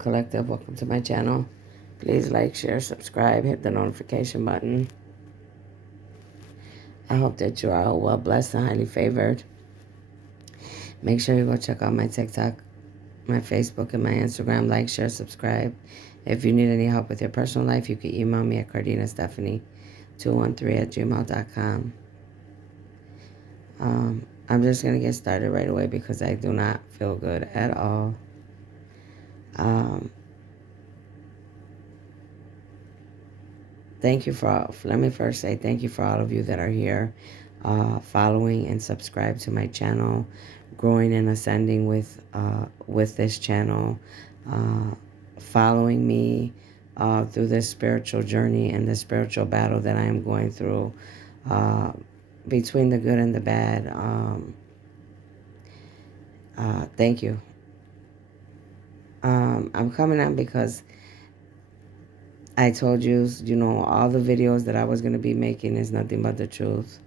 Collective. Welcome to my channel. Please like, share, subscribe, hit the notification button. I hope that you are all well blessed and highly favored. Make sure you go check out my TikTok, my Facebook, and my Instagram. Like, share, subscribe. If you need any help with your personal life, you can email me at cardinastephanie213@gmail.com. I'm just going to get started right away because I do not feel good at all. Thank you let me first say thank you for all of you that are here, following and subscribe to my channel, growing and ascending with this channel, following me through this spiritual journey and the spiritual battle that I am going through, between the good and the bad. Thank you. I'm coming on because I told you, all the videos that I was going to be making is nothing but the truth.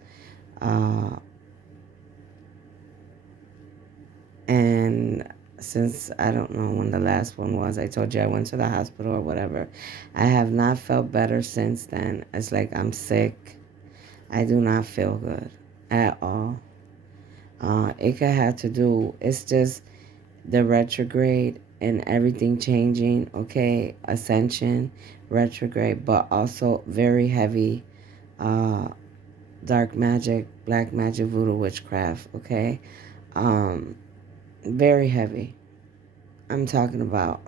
And since I don't know when the last one was, I told you I went to the hospital or whatever. I have not felt better since then. It's like I'm sick. I do not feel good at all. It could have to do, it's just the retrograde and everything changing, okay? Ascension, retrograde, but also very heavy dark magic, black magic, voodoo, witchcraft, okay? Very heavy. I'm talking about,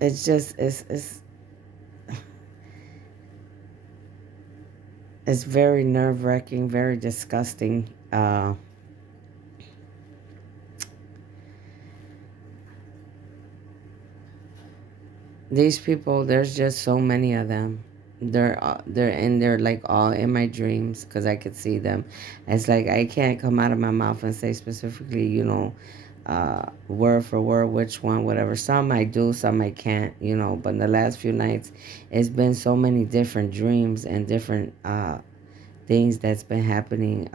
it's just, it's very nerve-wracking, very disgusting. These people, there's just so many of them. They're like all in my dreams because I could see them. It's like I can't come out of my mouth and say specifically, word for word which one, whatever. Some I do, some I can't, But in the last few nights, it's been so many different dreams and different things that's been happening.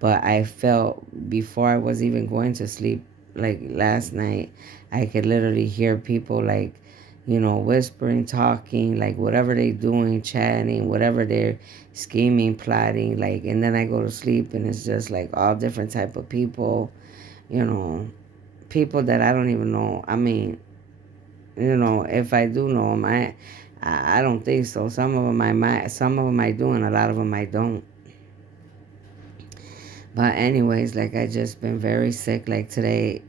But I felt before I was even going to sleep, like last night, I could literally hear people like, whispering, talking, like whatever they're doing, chatting, whatever they're scheming, plotting, like, and then I go to sleep and it's just like all different type of people, people that I don't even know. I mean, if I do know them, I don't think so. Some of them I might, some of them I do, and a lot of them I don't. But anyways, like I just been very sick. Like today,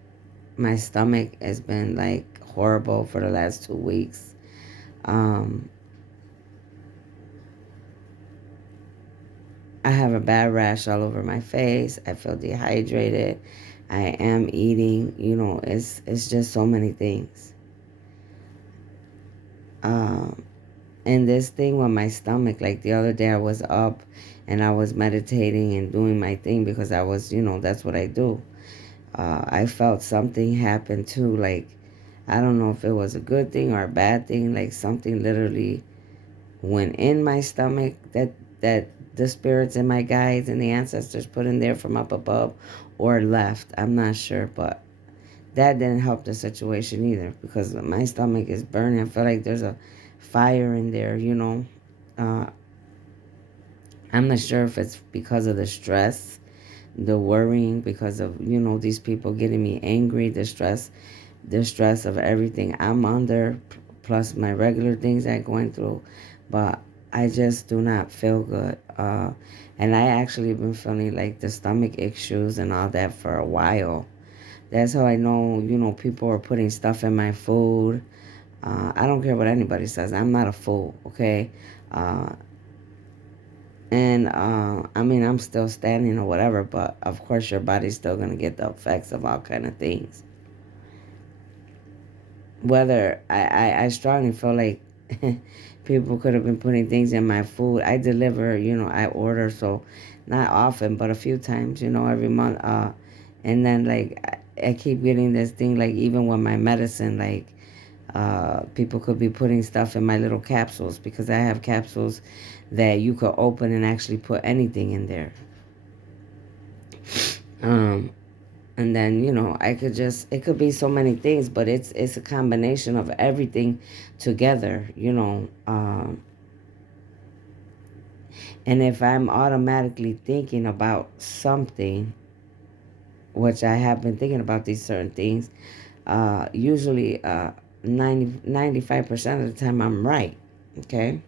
my stomach has been like horrible for the last 2 weeks. I have a bad rash all over my face. I feel dehydrated. I am eating, it's just so many things. And this thing with my stomach, like the other day I was up and I was meditating and doing my thing because I was, that's what I do. I felt something happen too, like, I don't know if it was a good thing or a bad thing, like something literally went in my stomach that the spirits and my guides and the ancestors put in there from up above or left. I'm not sure, but that didn't help the situation either because my stomach is burning. I feel like there's a fire in there, I'm not sure if it's because of the stress, the worrying, because of, these people getting me angry, the stress of everything I'm under, plus my regular things I'm going through. But I just do not feel good. And I actually been feeling like the stomach issues and all that for a while. That's how I know, people are putting stuff in my food. I don't care what anybody says. I'm not a fool, okay? And I mean, I'm still standing or whatever, but of course your body's still going to get the effects of all kind of things. Whether I strongly feel like people could have been putting things in my food. I deliver, I order, so not often, but a few times, every month. And then like I keep getting this thing, like even with my medicine, like people could be putting stuff in my little capsules because I have capsules that you could open and actually put anything in there. Um, and then I could just it could be so many things, but it's a combination of everything together. And if I'm automatically thinking about something, which I have been thinking about these certain things, usually 95% of the time I'm right. Okay.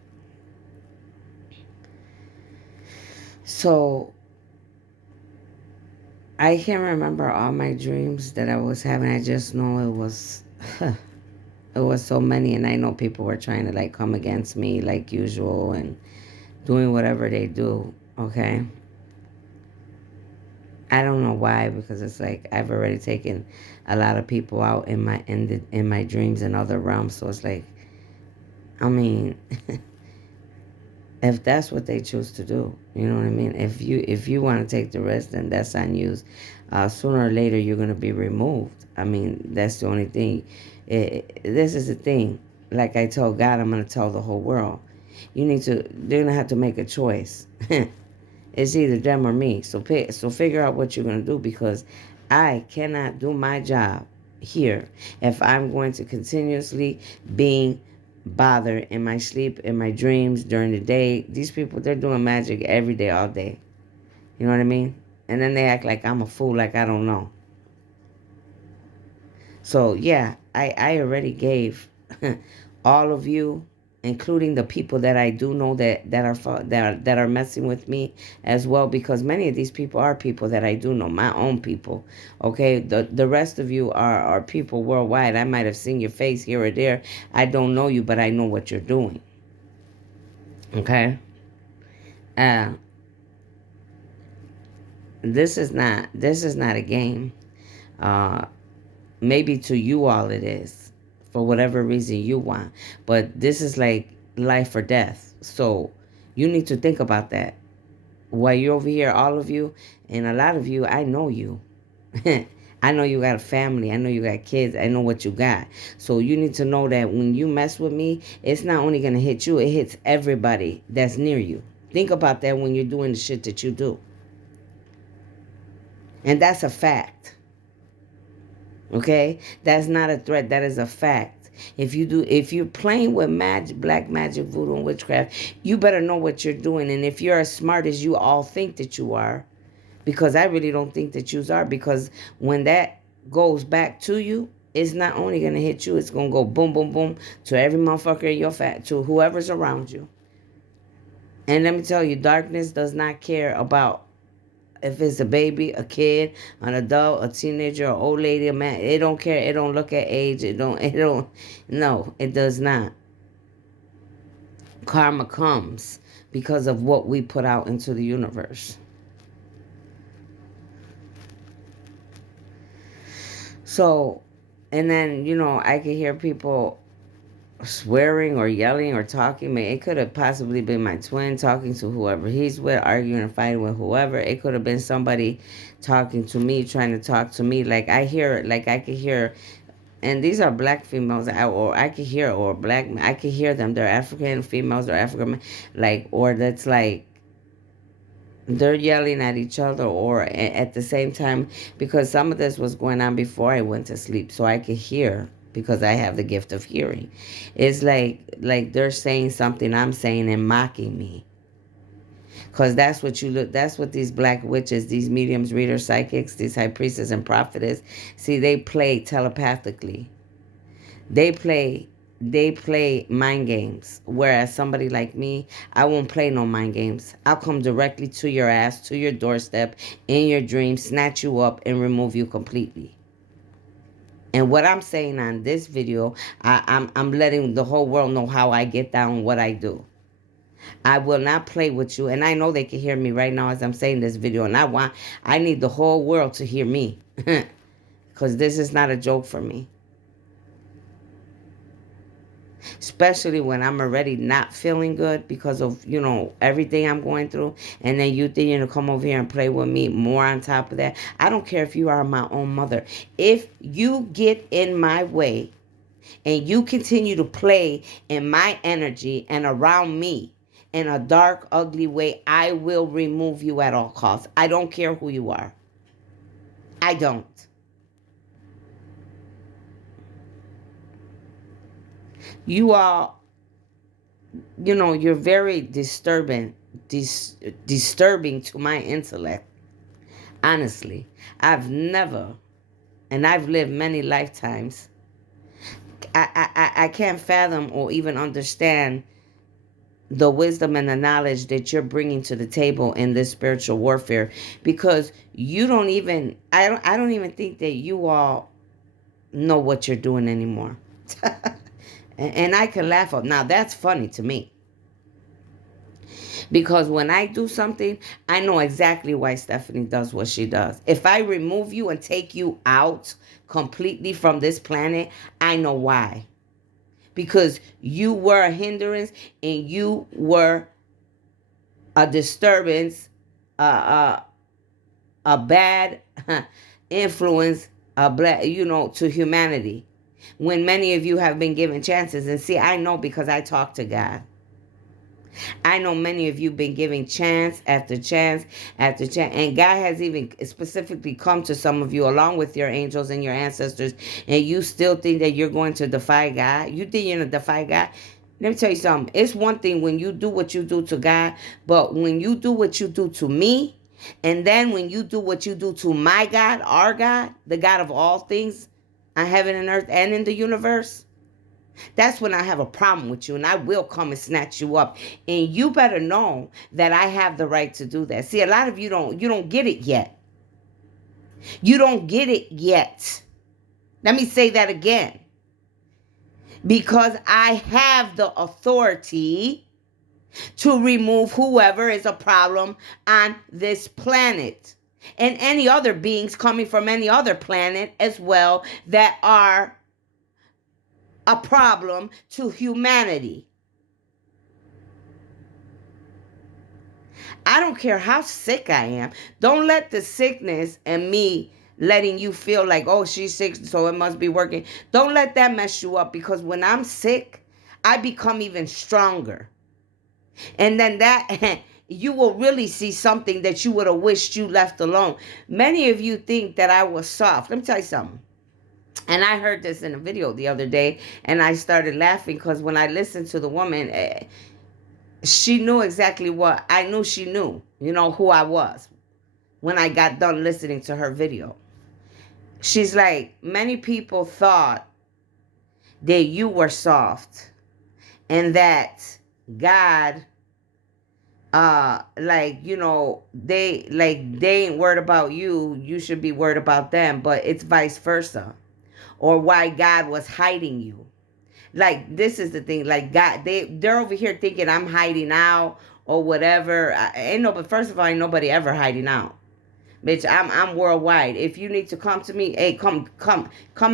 So I can't remember all my dreams that I was having. I just know it was it was so many, and I know people were trying to like come against me like usual and doing whatever they do. Okay. I don't know why, because it's like I've already taken a lot of people out in my dreams and other realms. So it's like, I mean, if that's what they choose to do, you know what I mean. If you want to take the risk, then that's on you. Sooner or later, you're gonna be removed. I mean, that's the only thing. This is the thing. Like I told God, I'm gonna tell the whole world. You need to. They're gonna have to make a choice. It's either them or me. So figure out what you're gonna do, because I cannot do my job here if I'm going to continuously being bothered in my sleep, in my dreams, during the day. These people, they're doing magic every day, all day. You know what I mean? And then they act like I'm a fool, like I don't know. So yeah, I already gave all of you, including the people that I do know that are messing with me as well, because many of these people are people that I do know, my own people. Okay, the rest of you are people worldwide. I might have seen your face here or there. I don't know you, but I know what you're doing. Okay, uh, this is not a game. Uh, Maybe to you all it is, for whatever reason you want. But this is like life or death. So you need to think about that. While you're over here, all of you, and a lot of you, I know you. I know you got a family. I know you got kids. I know what you got. So you need to know that when you mess with me, it's not only going to hit you, it hits everybody that's near you. Think about that when you're doing the shit that you do. And that's a fact. Okay, that's not a threat, that is a fact. If you're playing with magic, black magic, voodoo, and witchcraft, you better know what you're doing. And if you're as smart as you all think that you are, because I really don't think that you are, because when that goes back to you, it's not only gonna hit you, it's gonna go boom, boom, boom to every motherfucker in your to whoever's around you. And let me tell you, darkness does not care about if it's a baby, a kid, an adult, a teenager, an old lady, a man. It don't care. It don't look at age. It don't. No, it does not. Karma comes because of what we put out into the universe. So, and then, I can hear people swearing or yelling or talking. Man, it could have possibly been my twin talking to whoever he's with, arguing and fighting with whoever. It could have been somebody talking to me, trying to talk to me. Like I could hear, and these are black females, or I could hear, or black, I could hear them. They're African females or African, like, or that's like they're yelling at each other, or at the same time, because some of this was going on before I went to sleep, so I could hear, because I have the gift of hearing. It's like they're saying something I'm saying and mocking me, because that's what these black witches, these mediums, readers, psychics, these high priestesses and prophetess, see, they play telepathically. They play mind games. Whereas somebody like me, I won't play no mind games. I'll come directly to your ass, to your doorstep, in your dreams, snatch you up, and remove you completely. And what I'm saying on this video, I'm letting the whole world know how I get down, what I do. I will not play with you, and I know they can hear me right now as I'm saying this video, and I need the whole world to hear me, because this is not a joke for me. Especially when I'm already not feeling good because of, everything I'm going through. And then you think you're going to come over here and play with me more on top of that. I don't care if you are my own mother. If you get in my way and you continue to play in my energy and around me in a dark, ugly way, I will remove you at all costs. I don't care who you are. I don't. You all, you're very disturbing to my intellect. Honestly, I've never, and I've lived many lifetimes. I can't fathom or even understand the wisdom and the knowledge that you're bringing to the table in this spiritual warfare, because you don't even I don't even think that you all know what you're doing anymore. And I can laugh up now. That's funny to me, because when I do something, I know exactly why Stephanie does what she does. If I remove you and take you out completely from this planet, I know why. Because you were a hindrance, and you were a disturbance, uh, a bad influence, to humanity. When many of you have been given chances, and see, I know because I talk to God. I know many of you been giving chance after chance after chance, and God has even specifically come to some of you along with your angels and your ancestors, and you still think that you're going to defy God. You think you're going to defy God? Let me tell you something. It's one thing when you do what you do to God, but when you do what you do to me, and then when you do what you do to my God, our God, the God of all things on heaven and earth and in the universe, that's when I have a problem with you, and I will come and snatch you up. And you better know that I have the right to do that. See, a lot of you don't get it yet. You don't get it yet. Let me say that again. Because I have the authority to remove whoever is a problem on this planet. And any other beings coming from any other planet as well that are a problem to humanity. I don't care how sick I am. Don't let the sickness and me letting you feel like, oh, she's sick, so it must be working. Don't let that mess you up, because when I'm sick, I become even stronger. And then that you will really see something that you would have wished you left alone. Many of you think that I was soft. Let me tell you something. And I heard this in a video the other day, and I started laughing because when I listened to the woman, she knew exactly what I knew. She knew, who I was when I got done listening to her video. She's like, many people thought that you were soft and that God, they ain't worried about you. You should be worried about them, but it's vice versa. Or why God was hiding you. Like, this is the thing. Like, God, they're over here thinking I'm hiding out or whatever. But first of all, ain't nobody ever hiding out. Bitch, I'm worldwide. If you need to come to me, hey, come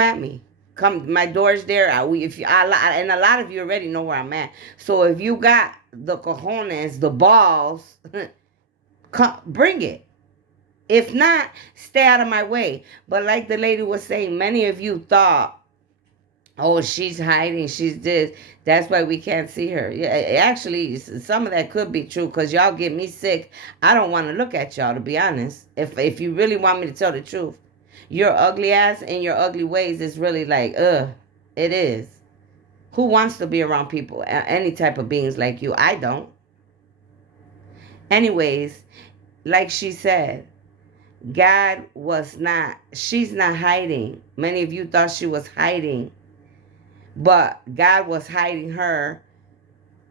at me. Come, my door's there. And a lot of you already know where I'm at. So if you got the cojones, the balls, come, bring it. If not, stay out of my way. But like the lady was saying, many of you thought, oh, she's hiding, she's this. That's why we can't see her. Yeah, actually, some of that could be true, because y'all get me sick. I don't want to look at y'all, to be honest. If you really want me to tell the truth, your ugly ass and your ugly ways is really like, it is. Who wants to be around people, any type of beings like you? I don't. Anyways, like she said, she's not hiding. Many of you thought she was hiding, but God was hiding her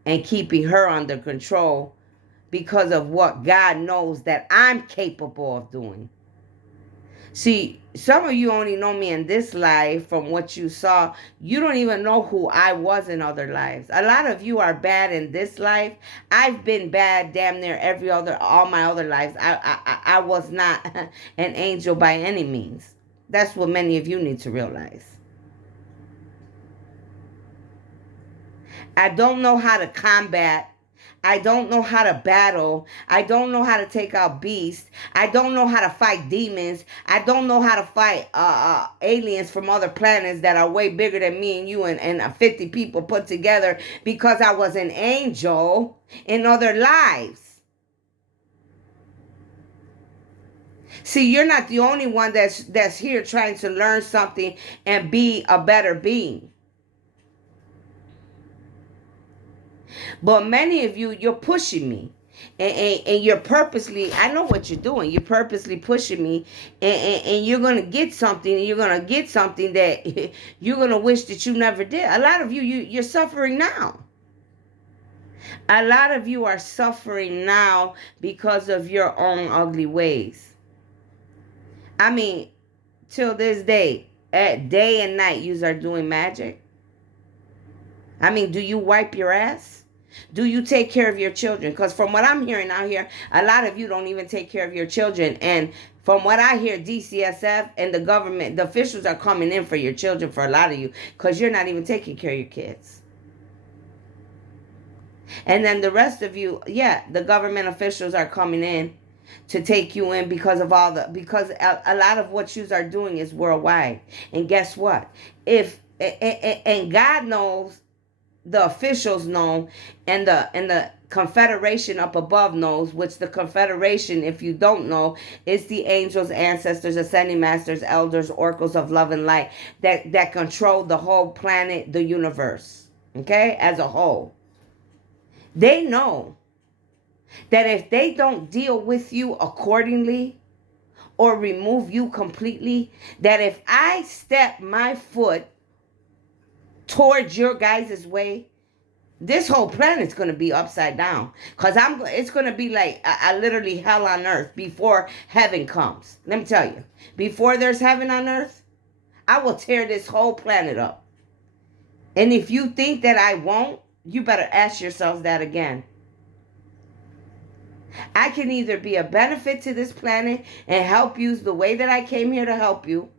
and keeping her under control because of what God knows that I'm capable of doing. See, some of you only know me in this life from what you saw. You don't even know who I was in other lives. A lot of you are bad in this life. I've been bad damn near all my other lives. I was not an angel by any means. That's what many of you need to realize. I don't know how to combat. I don't know how to battle. I don't know how to take out beasts. I don't know how to fight demons. I don't know how to fight aliens from other planets that are way bigger than me and you and 50 people put together, because I was an angel in other lives. See, you're not the only one that's here trying to learn something and be a better being. But many of you, you're pushing me. And you're purposely, I know what you're doing. You're purposely pushing me, and you're going to get something, and you're going to get something that you're going to wish that you never did. A lot of you're suffering now. A lot of you are suffering now because of your own ugly ways. I mean, till this day, at day and night, you are doing magic. I mean, do you wipe your ass? Do you take care of your children? Because from what I'm hearing out here, a lot of you don't even take care of your children. And from what I hear, DCSF and the government, the officials are coming in for your children for a lot of you because you're not even taking care of your kids. And then the rest of you, yeah, the government officials are coming in to take you in because of because a lot of what you are doing is worldwide. And guess what? And God knows, the officials know, and the confederation up above knows, which the confederation, if you don't know, is the angels, ancestors, ascending masters, elders, oracles of love and light that control the whole planet, the universe, okay, as a whole. They know that if they don't deal with you accordingly or remove you completely, that if I step my foot towards your guys' way, this whole planet's going to be upside down. Because it's going to be like a literally hell on earth before heaven comes. Let me tell you, before there's heaven on earth, I will tear this whole planet up. And if you think that I won't, you better ask yourselves that again. I can either be a benefit to this planet and help you the way that I came here to help you,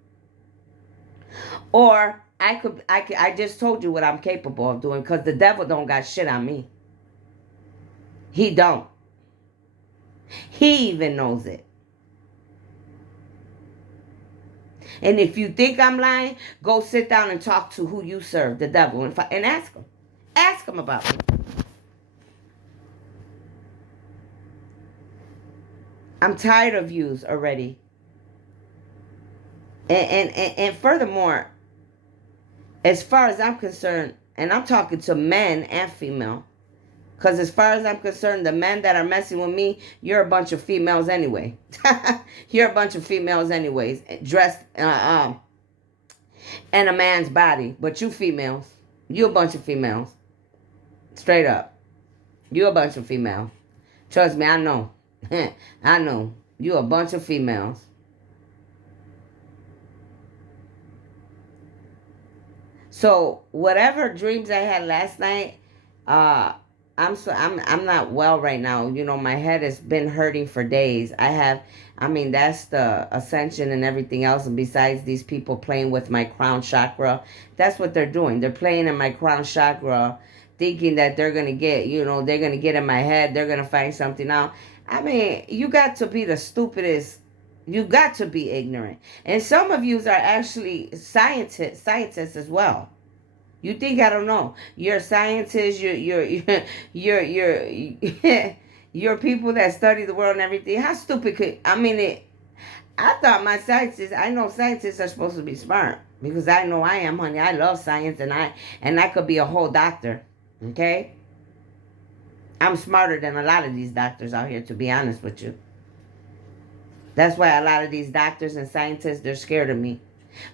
or I just told you what I'm capable of doing, because the devil don't got shit on me. He don't. He even knows it. And if you think I'm lying, go sit down and talk to who you serve, the devil, and ask him. Ask him about me. I'm tired of yous already. And furthermore, as far as I'm concerned, and I'm talking to men and female, because as far as I'm concerned, the men that are messing with me, you're a bunch of females anyway. You're a bunch of females anyways, dressed in a man's body. But you females, you a bunch of females. Straight up. You a bunch of females. Trust me, I know. I know. You a bunch of females. So whatever dreams I had last night, I'm not well right now. You know, my head has been hurting for days. That's the ascension and everything else. And besides these people playing with my crown chakra, that's what they're doing. They're playing in my crown chakra, thinking that they're going to get, they're going to get in my head. They're going to find something out. I mean, you got to be the stupidest. You got to be ignorant. And some of you are actually scientists as well. You think I don't know? You're scientists. You're people that study the world and everything. How stupid could I thought my scientists. I know scientists are supposed to be smart, because I know I am, honey. I love science, and I could be a whole doctor. Okay. I'm smarter than a lot of these doctors out here, to be honest with you. That's why a lot of these doctors and scientists, they're scared of me.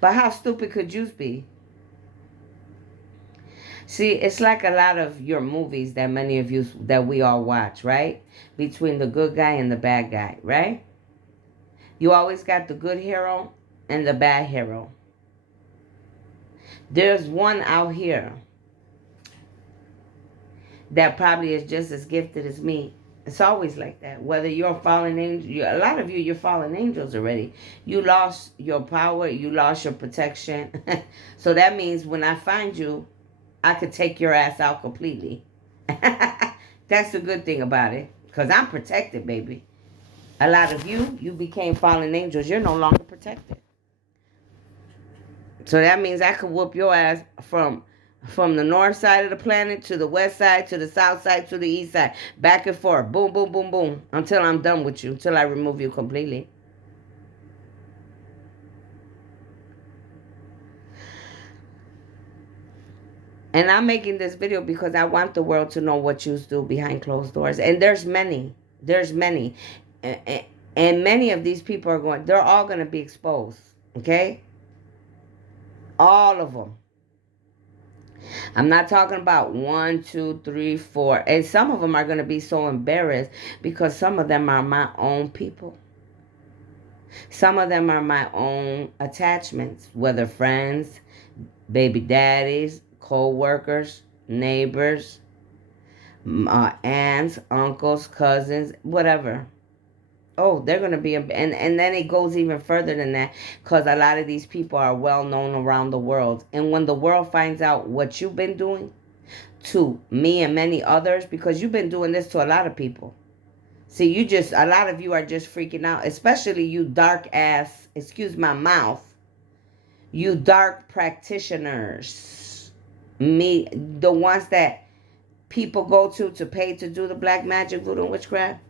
But how stupid could you be? See, it's like a lot of your movies that many of you, that we all watch, right? Between the good guy and the bad guy, right? You always got the good hero and the bad hero. There's one out here that probably is just as gifted as me. It's always like that. Whether you're a fallen angel, a lot of you're fallen angels already. You lost your power. You lost your protection. So that means when I find you, I could take your ass out completely. That's the good thing about it. Because I'm protected, baby. A lot of you became fallen angels. You're no longer protected. So that means I could whoop your ass from the north side of the planet to the west side to the south side to the east side. Back and forth. Boom, boom, boom, boom. Until I'm done with you. Until I remove you completely. And I'm making this video because I want the world to know what you do behind closed doors. And there's many. There's many. And many of these people are going, they're all going to be exposed. Okay? All of them. I'm not talking about one, two, three, four. And some of them are going to be so embarrassed because some of them are my own people. Some of them are my own attachments, whether friends, baby daddies, co-workers, neighbors, aunts, uncles, cousins, whatever. Oh, they're going to be, and then it goes even further than that because a lot of these people are well known around the world. And when the world finds out what you've been doing to me and many others, because you've been doing this to a lot of people. See, a lot of you are just freaking out, especially you dark ass, excuse my mouth, you dark practitioners. Me, the ones that people go to pay to do the black magic, voodoo, and witchcraft.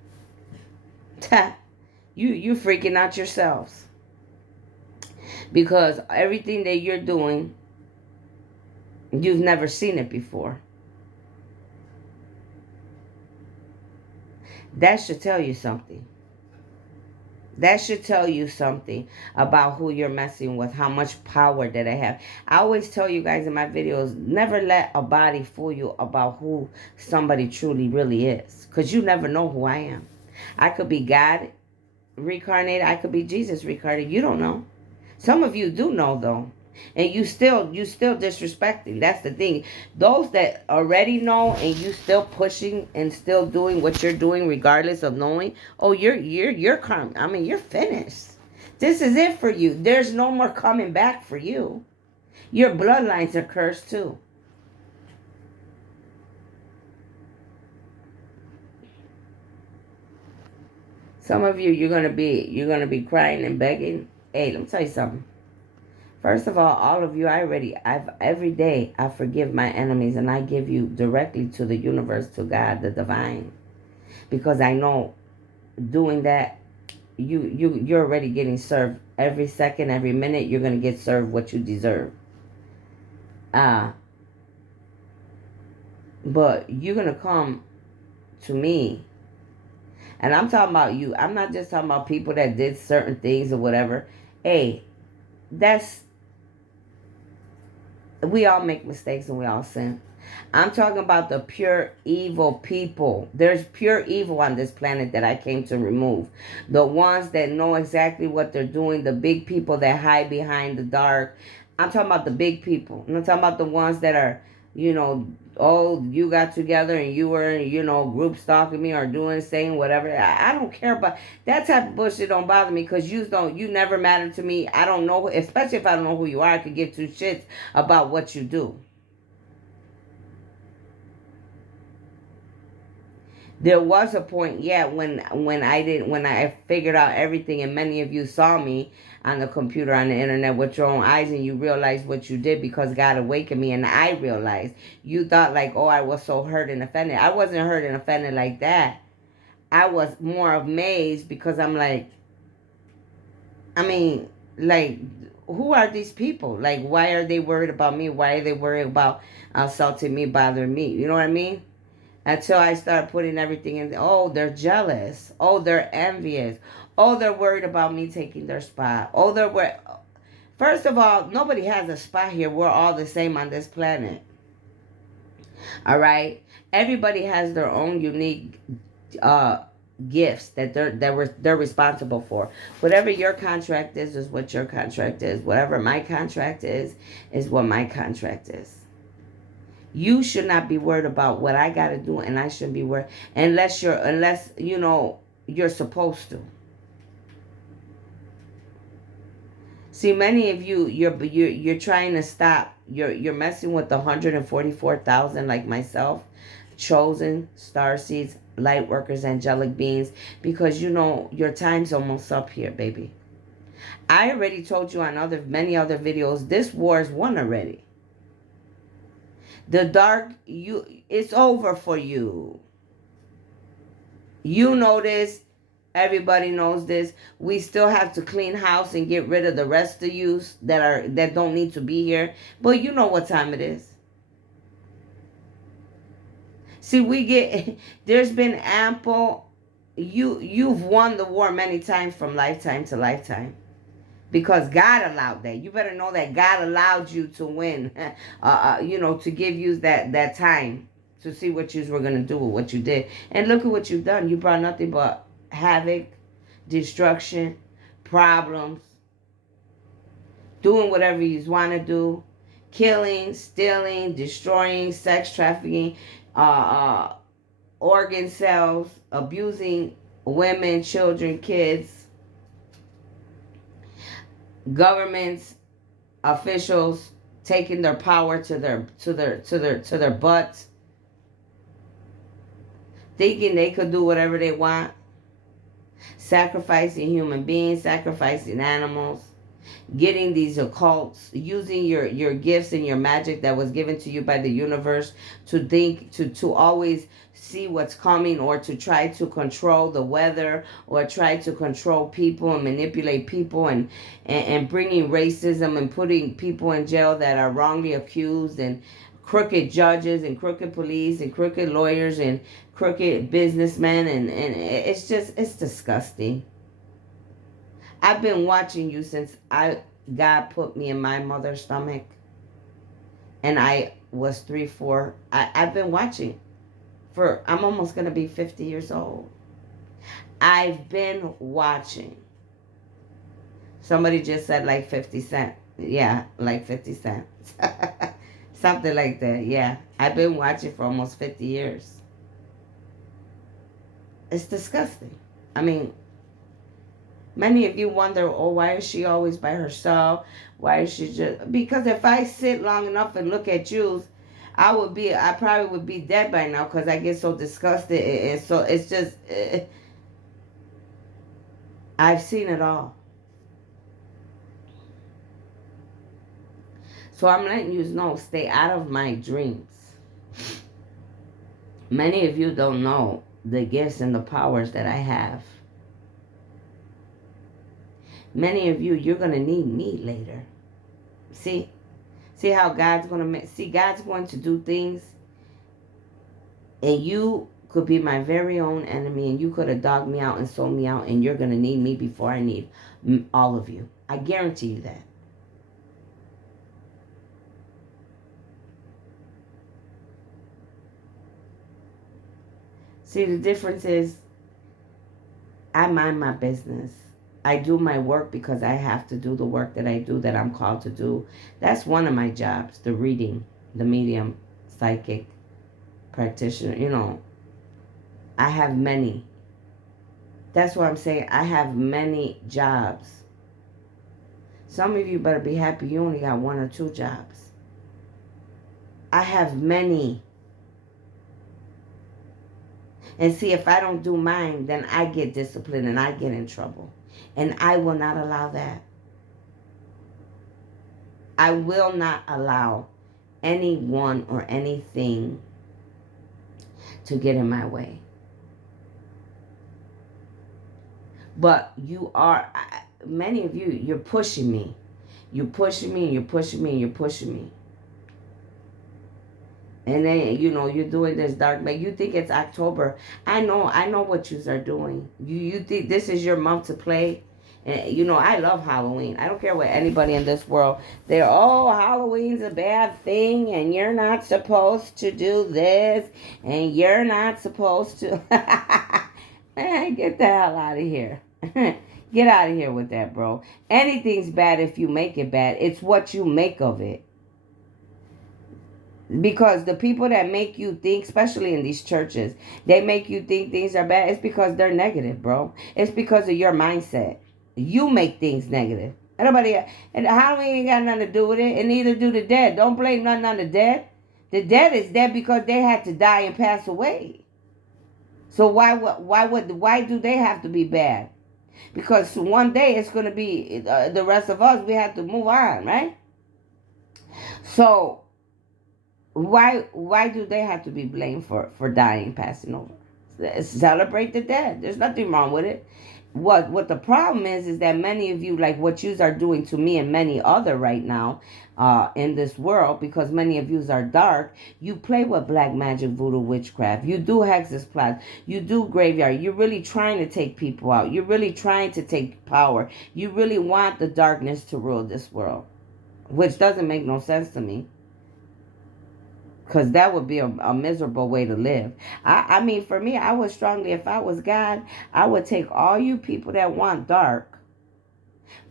You freaking out yourselves. Because everything that you're doing, you've never seen it before. That should tell you something. That should tell you something about who you're messing with, how much power that I have. I always tell you guys in my videos, never let a body fool you about who somebody truly really is. Because you never know who I am. I could be God reincarnated. I could be Jesus reincarnated. You don't know. Some of you do know though. And you still disrespecting. That's the thing. Those that already know and you still pushing and still doing what you're doing regardless of knowing, oh, you're karma. I mean, you're finished. This is it for you. There's no more coming back for you. Your bloodlines are cursed too. Some of you, you're gonna be crying and begging. Hey, let me tell you something. First of all of you, every day I forgive my enemies and I give you directly to the universe, to God, the divine, because I know doing that, you're already getting served every second, every minute. You're gonna get served what you deserve. But you're gonna come to me. And I'm talking about you. I'm not just talking about people that did certain things or whatever. Hey, we all make mistakes and we all sin. I'm talking about the pure evil people. There's pure evil on this planet that I came to remove. The ones that know exactly what they're doing, the big people that hide behind the dark. I'm talking about the big people. I'm not talking about the ones that are, oh, you got together and you were, group stalking me or doing, saying whatever. I don't care about that type of bullshit. Don't bother me because you never matter to me. I don't know, especially if I don't know who you are. I could give two shits about what you do. There was a point, yeah, when I figured out everything, and many of you saw me on the computer, on the internet with your own eyes, and you realized what you did because God awakened me, and I realized. You thought like, oh, I was so hurt and offended. I wasn't hurt and offended like that. I was more amazed because I'm like, I mean, like, who are these people? Like, why are they worried about me? Why are they worried about assaulting me, bothering me? You know what I mean? Until I start putting everything in. Oh, they're jealous. Oh, they're envious. Oh, they're worried about me taking their spot. Oh, they're worried. First of all, nobody has a spot here. We're all the same on this planet. All right? Everybody has their own unique gifts that they're responsible for. Whatever your contract is what your contract is. Whatever my contract is what my contract is. You should not be worried about what I got to do, and I shouldn't be worried unless you're supposed to. See, many of you, you're trying to stop. You're messing with the 144,000 like myself, chosen star seeds, light workers, angelic beings, because your time's almost up here, baby. I already told you on many other videos, this war is won already. The dark, it's over for you. You know this. Everybody knows this. We still have to clean house and get rid of the rest of you that don't need to be here. But you know what time it is. See, we get there's been ample. You've won the war many times from lifetime to lifetime because God allowed that. You better know that God allowed you to win. To give you that time to see what you were gonna do with what you did, and look at what you've done. You brought nothing but havoc, destruction, problems, doing whatever you want to do, killing, stealing, destroying, sex trafficking, uh, uh, organ sales, abusing women, children, kids, governments, officials taking their power to their butts, thinking they could do whatever they want, sacrificing human beings, sacrificing animals, getting these occults, using your gifts and your magic that was given to you by the universe to think to always see what's coming, or to try to control the weather, or try to control people and manipulate people, and bringing racism and putting people in jail that are wrongly accused, and crooked judges and crooked police and crooked lawyers and crooked businessmen, and it's disgusting. I've been watching you since God put me in my mother's stomach, and I was 3, 4. I've been watching I'm almost gonna be 50 years old. I've been watching. Somebody just said like 50 cent. Yeah, like 50 cents. Something like that. Yeah, I've been watching for almost 50 years. It's disgusting. I mean, many of you wonder, oh, why is she always by herself? Why is she just... Because if I sit long enough and look at you, I probably would be dead by now, because I get so disgusted. And so it's just, I've seen it all. So I'm letting you know, stay out of my dreams. Many of you don't know the gifts and the powers that I have. Many of you, you're going to need me later. See how God's going to God's going to do things, and you could be my very own enemy, and you could have dogged me out and sold me out, and you're going to need me before I need all of you. I guarantee you that. See, the difference is I mind my business. I do my work because I have to do the work that I do, that I'm called to do. That's one of my jobs, the reading, the medium, psychic, practitioner. I have many. That's what I'm saying. I have many jobs. Some of you better be happy you only got 1 or 2 jobs. I have many. And see, if I don't do mine, then I get disciplined and I get in trouble. And I will not allow that. I will not allow anyone or anything to get in my way. But many of you, you're pushing me. You're pushing me, and you're pushing me, and you're pushing me. And then, you're doing this dark, but you think it's October. I know what you are doing. You think this is your month to play. And, I love Halloween. I don't care what anybody in this world. Halloween's a bad thing, and you're not supposed to do this, and you're not supposed to. Man, get the hell out of here. Get out of here with that, bro. Anything's bad if you make it bad. It's what you make of it. Because the people that make you think, especially in these churches, they make you think things are bad. It's because they're negative, bro. It's because of your mindset. You make things negative. And Halloween ain't got nothing to do with it, and neither do the dead. Don't blame nothing on the dead. The dead is dead because they had to die and pass away. So why do they have to be bad? Because one day it's going to be the rest of us. We have to move on, right? So why do they have to be blamed for dying, passing over? Celebrate the dead. There's nothing wrong with it. What the problem is that many of you, like what yous are doing to me and many other right now in this world, because many of yous are dark. You play with black magic, voodoo, witchcraft. You do hexes, plots. You do graveyard. You're really trying to take people out. You're really trying to take power. You really want the darkness to rule this world, which doesn't make no sense to me. Because that would be a miserable way to live. I mean, for me, I would strongly, if I was God, I would take all you people that want dark,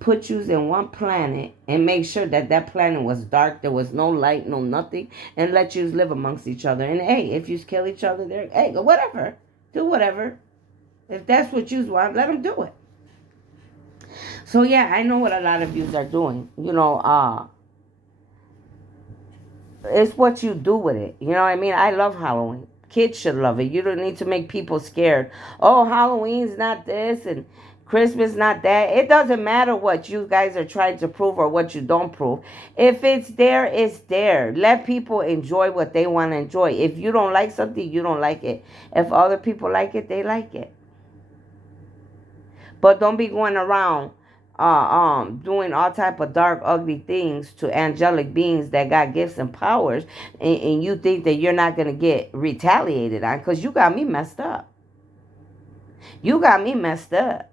put you in one planet, and make sure that that planet was dark. There was no light, no nothing, and let you live amongst each other. And hey, if you kill each other, there, hey, whatever, do whatever. If that's what you want, let them do it. So yeah, I know what a lot of yous are doing. It's what you do with it. You know what I mean? I love Halloween. Kids should love it. You don't need to make people scared. Oh, Halloween's not this and Christmas not that. It doesn't matter what you guys are trying to prove or what you don't prove. If it's there, it's there. Let people enjoy what they want to enjoy. If you don't like something, you don't like it. If other people like it, they like it. But don't be going around doing all type of dark, ugly things to angelic beings that got gifts and powers, and you think that you're not gonna get retaliated on, because you got me messed up. You got me messed up.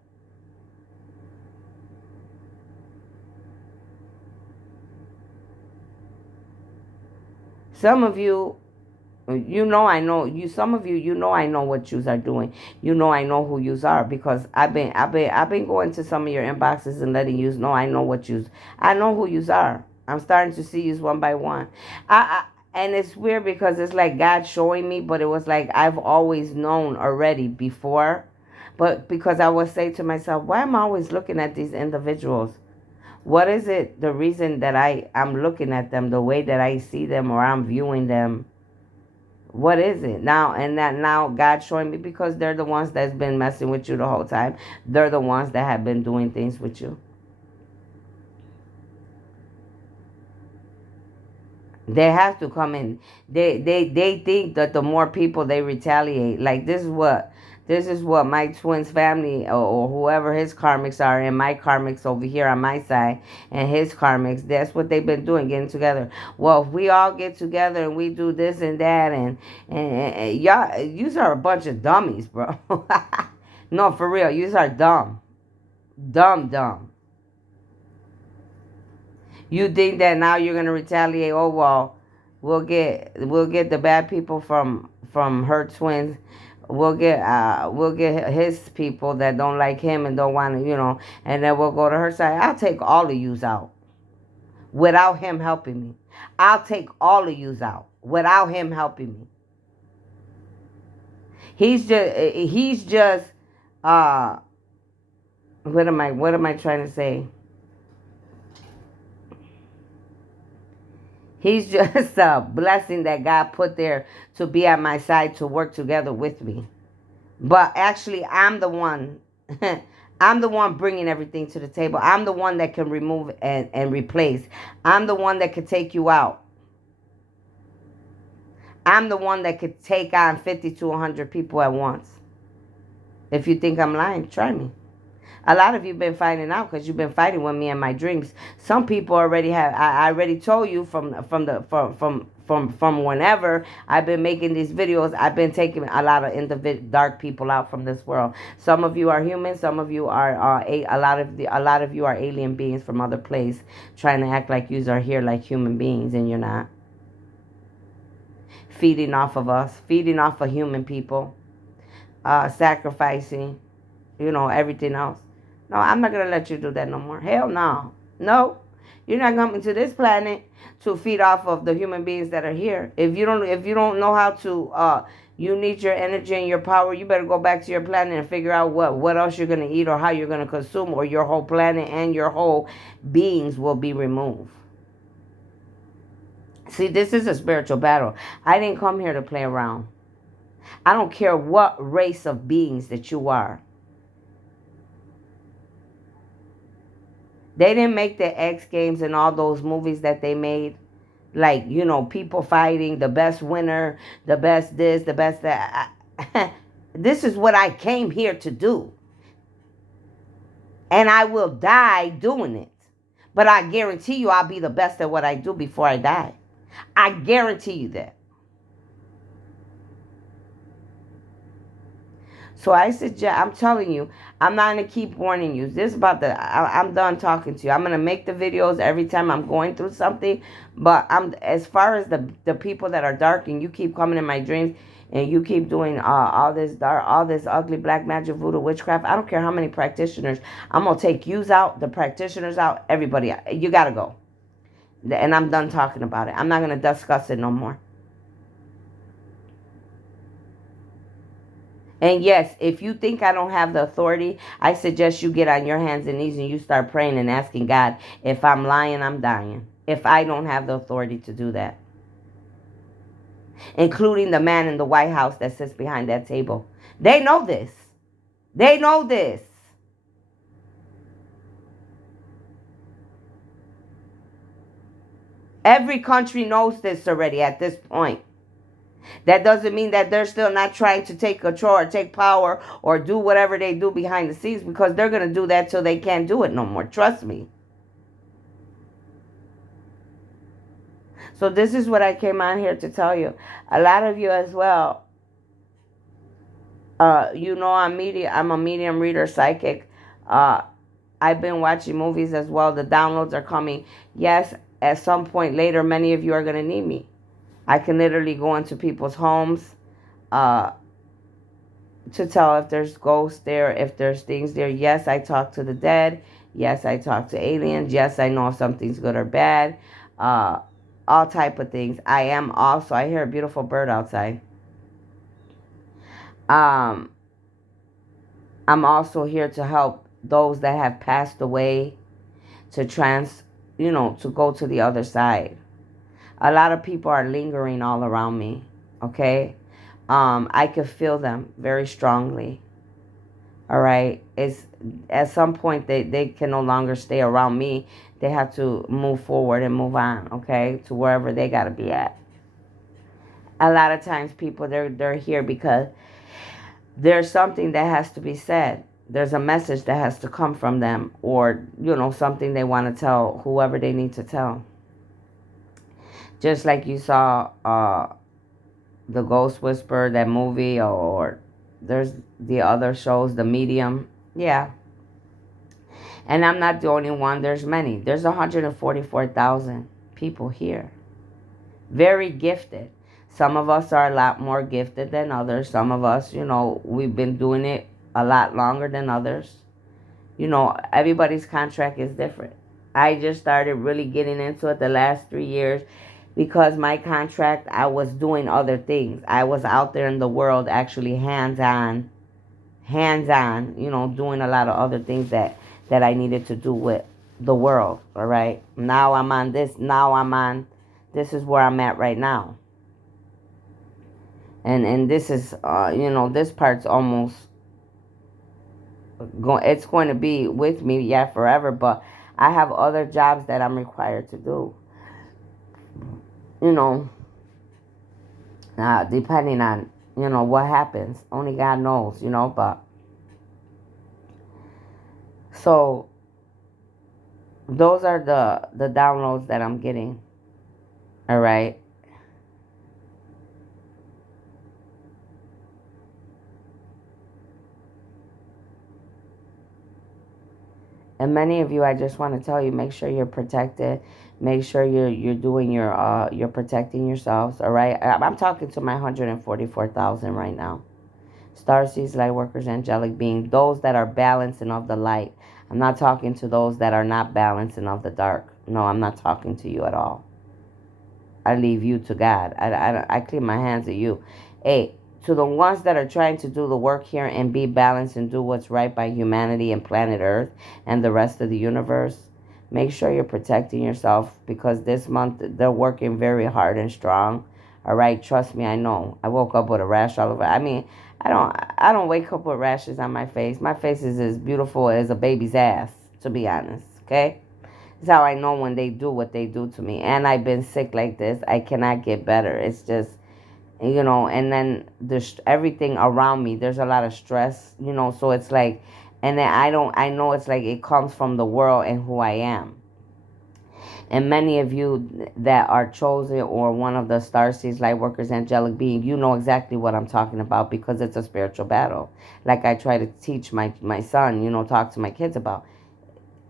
Some of you, I know you. Some of you, I know what yous are doing. I know who yous are, because I've been going to some of your inboxes and letting yous know I know what yous. I know who yous are. I'm starting to see yous one by one. And it's weird because it's like God showing me, but it was like I've always known already before. But because I would say to myself, why am I always looking at these individuals? What is it? The reason that I'm looking at them the way that I see them, or I'm viewing them, what is it now? And that now God showing me, because they're the ones that's been messing with you the whole time. They're the ones that have been doing things with you. They have to come in. They think that the more people they retaliate. Like this is what my twins family, or whoever his karmics are, and my karmics over here on my side, and his karmics, that's what they've been doing, getting together. Well, if we all get together and we do this and that, and y'all, you are a bunch of dummies, bro. No, for real, you are dumb. Dumb. You think that now you're gonna retaliate? Oh well, we'll get the bad people from her twins. We'll get his people that don't like him and don't want to, and then we'll go to her side. I'll take all of yous out without him helping me. I'll take all of yous out without him helping me. He's just uh what am I trying to say? He's just a blessing that God put there to be at my side to work together with me. But actually, I'm the one. I'm the one bringing everything to the table. I'm the one that can remove and replace. I'm the one that could take you out. I'm the one that could take on 50 to 100 people at once. If you think I'm lying, try me. A lot of you been finding out because you've been fighting with me in my dreams. Some people already have. I already told you from whenever I've been making these videos. I've been taking a lot of dark people out from this world. Some of you are human. Some of you are a lot of you are alien beings from other place, trying to act like you are here like human beings, and you're not. Feeding off of us, feeding off of human people, sacrificing, everything else. No, I'm not going to let you do that no more. Hell no. No. You're not coming to this planet to feed off of the human beings that are here. If you don't know how to you need your energy and your power, you better go back to your planet and figure out what else you're going to eat or how you're going to consume, or your whole planet and your whole beings will be removed. See, this is a spiritual battle. I didn't come here to play around. I don't care what race of beings that you are. They didn't make the X Games and all those movies that they made. Like, people fighting, the best winner, the best this, the best that. This is what I came here to do. And I will die doing it. But I guarantee you I'll be the best at what I do before I die. I guarantee you that. So I suggest, I'm telling you, I'm not going to keep warning you. This is about I'm done talking to you. I'm going to make the videos every time I'm going through something. But as far as the people that are dark and you keep coming in my dreams and you keep doing all this dark, all this ugly black magic, voodoo, witchcraft, I don't care how many practitioners. I'm going to take yous out, the practitioners out, everybody out. You got to go. And I'm done talking about it. I'm not going to discuss it no more. And yes, if you think I don't have the authority, I suggest you get on your hands and knees and you start praying and asking God, if I'm lying, I'm dying. If I don't have the authority to do that. Including the man in the White House that sits behind that table. They know this. They know this. Every country knows this already at this point. That doesn't mean that they're still not trying to take control or take power or do whatever they do behind the scenes, because they're going to do that till they can't do it no more. Trust me. So this is what I came on here to tell you. A lot of you as well, I'm a medium reader, psychic. Uh, I've been watching movies as well. The downloads are coming. Yes, at some point later, many of you are going to need me. I can literally go into people's homes uh, to tell if there's ghosts there, if there's things there. Yes, I talk to the dead. Yes, I talk to aliens. Yes, I know if something's good or bad. Uh, all type of things. I hear a beautiful bird outside. Um, I'm also here to help those that have passed away to to go to the other side. A lot of people are lingering all around me. Okay. I can feel them very strongly. All right. It's at some point they can no longer stay around me. They have to move forward and move on, okay, to wherever they gotta be at. A lot of times people they're here because there's something that has to be said. There's a message that has to come from them, or something they want to tell whoever they need to tell. Just like you saw the Ghost Whisperer, that movie, or there's the other shows, The Medium. Yeah. And I'm not the only one. There's many. There's 144,000 people here. Very gifted. Some of us are a lot more gifted than others. Some of us, we've been doing it a lot longer than others. Everybody's contract is different. I just started really getting into it the last 3 years because my contract, I was doing other things. I was out there in the world actually hands on, doing a lot of other things that I needed to do with the world. All right. Now I'm on this. This is where I'm at right now. And this is, this part's almost it's going to be with me, yeah, forever. But I have other jobs that I'm required to do. Depending on what happens, only God knows. But so those are the downloads that I'm getting. All right. And many of you, I just want to tell you, make sure you're protected. Make sure you're doing you're protecting yourselves. All right. I'm talking to my 144,000 right now. Starseeds, light workers, angelic beings, those that are balancing of the light. I'm not talking to those that are not balancing of the dark. No, I'm not talking to you at all. I leave you to God. I clean my hands of you. Hey, to the ones that are trying to do the work here and be balanced and do what's right by humanity and planet Earth and the rest of the universe, make sure you're protecting yourself, because this month they're working very hard and strong. All right, trust me, I know. I woke up with a rash all over. I mean, I don't wake up with rashes on my face. My face is as beautiful as a baby's ass, to be honest. Okay? It's how I know when they do what they do to me. And I've been sick like this. I cannot get better. It's just, and then there's everything around me. There's a lot of stress, so it's like, And then I know it's like it comes from the world and who I am. And many of you that are chosen or one of the star seeds, light workers, angelic being, you know exactly what I'm talking about because it's a spiritual battle. Like I try to teach my son, talk to my kids about.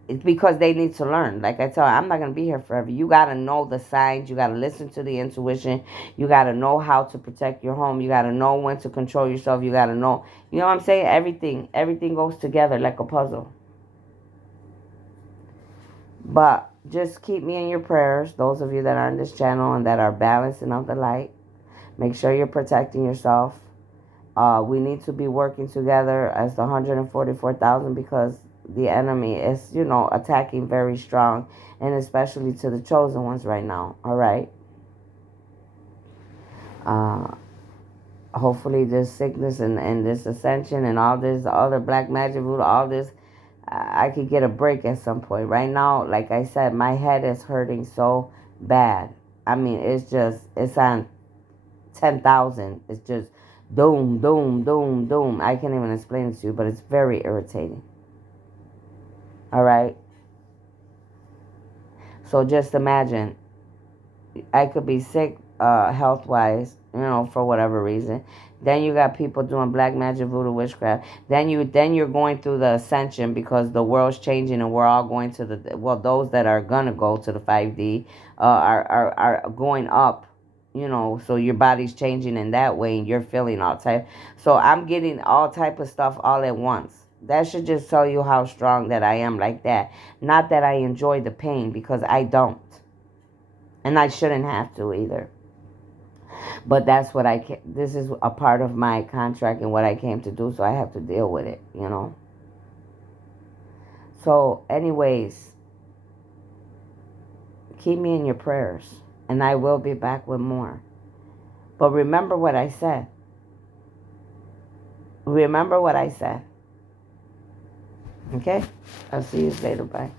It's because they need to learn. Like I tell you, I'm not going to be here forever. You got to know the signs. You got to listen to the intuition. You got to know how to protect your home. You got to know when to control yourself. You got to know, you know what I'm saying? Everything goes together like a puzzle. But just keep me in your prayers, those of you that are on this channel and that are balancing out the light. Make sure you're protecting yourself. We need to be working together as the 144,000 because the enemy is, attacking very strong, and especially to the chosen ones right now. All right. Uh, Hopefully, this sickness and this ascension and all this other black magic voodoo, all this, I could get a break at some point. Right now, like I said, my head is hurting so bad. I mean, it's on 10,000. It's just doom, doom, doom, doom. I can't even explain it to you, but it's very irritating. All right. So just imagine, I could be sick, health wise, for whatever reason. Then you got people doing black magic, voodoo, witchcraft. Then you're going through the ascension because the world's changing and we're all going to those that are gonna go to the 5D are going up. So your body's changing in that way and you're feeling all type. So I'm getting all type of stuff all at once. That should just tell you how strong that I am like that. Not that I enjoy the pain, because I don't. And I shouldn't have to either. But that's what this is a part of my contract and what I came to do, so I have to deal with it. So anyways, keep me in your prayers, and I will be back with more. But remember what I said. Remember what I said. Okay? I'll see you later. Bye.